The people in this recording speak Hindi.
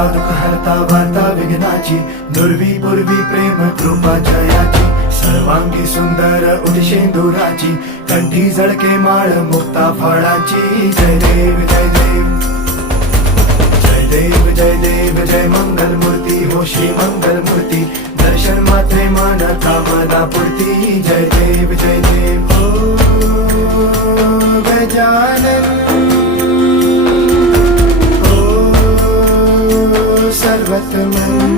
हरता दुःख हरता वार्ता विघ्नाची, दुर्वी पूर्वी प्रेम कृपा जयाची, सर्वांगी सुंदर उदिशेंदुराची, कंठी झळके माळ मुक्ता फळाची. जय देव जय देव जय देव जय देव जय मंगल मूर्ती हो श्री मंगल मूर्ती, दर्शन मात्रे मन कामना पूर्ती. जय देव जय देव हो गजानन हो सर्वतमन.